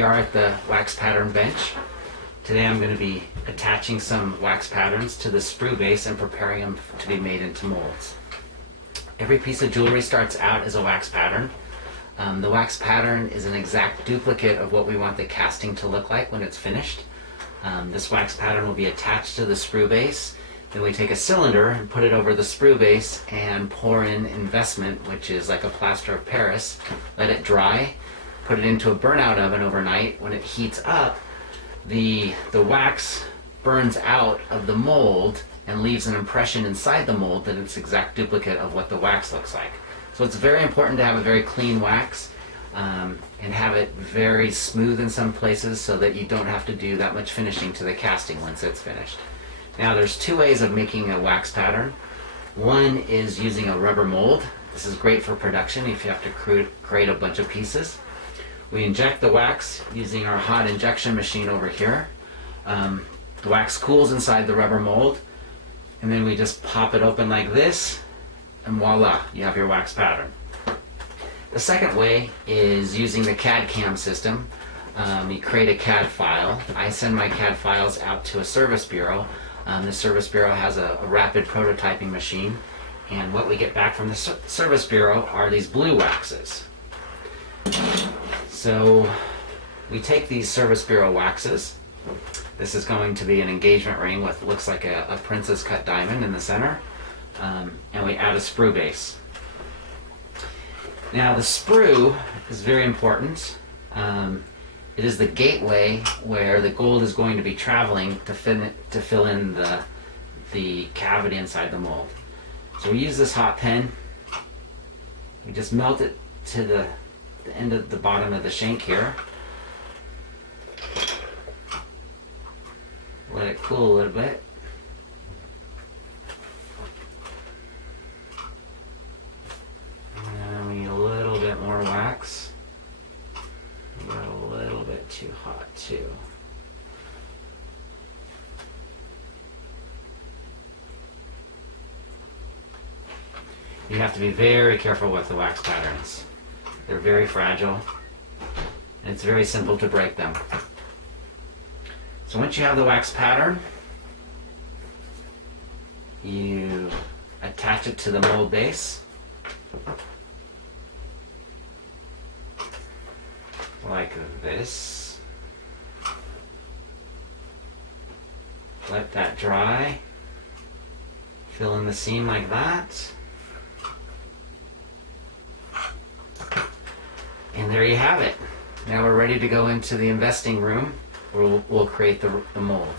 we are at the wax pattern bench. Today I'm going to be attaching some wax patterns to the sprue base and preparing them to be made into molds. Every piece of jewelry starts out as a wax pattern. The wax pattern is an exact duplicate of what we want the casting to look like when it's finished. This wax pattern will be attached to the sprue base. Then we take a cylinder and put it over the sprue base and pour in investment, which is like a plaster of Paris. Let it dry, put it into a burnout oven overnight. When it heats up, the wax burns out of the mold and leaves an impression inside the mold that it's exact duplicate of what the wax looks like. So it's very important to have a very clean wax and have it very smooth in some places so that you don't have to do that much finishing to the casting once it's finished. Now there's two ways of making a wax pattern. One is using a rubber mold. This is great for production if you have to create a bunch of pieces. We inject the wax using our hot injection machine over here. The wax cools inside the rubber mold, and then we just pop it open like this, and voila, you have your wax pattern. The second way is using the CAD/CAM system. You create a CAD file. I send my CAD files out to a service bureau. The service bureau has a rapid prototyping machine, and what we get back from the service bureau are these blue waxes. So we take these service bureau waxes. This is going to be an engagement ring with looks like a princess cut diamond in the center, and we add a sprue base. Now the sprue is very important. It is the gateway where the gold is going to be traveling to fill in the cavity inside the mold. So we use this hot pen. We just melt it to the end of the bottom of the shank here. Let it cool a little bit. And we need a little bit more wax. We got a little bit too hot too. You have to be very careful with the wax patterns. They're very fragile, and it's very simple to break them. So once you have the wax pattern, you attach it to the mold base, like this. Let that dry. Fill in the seam like that. And there you have it. Now we're ready to go into the investing room where we'll create the mold.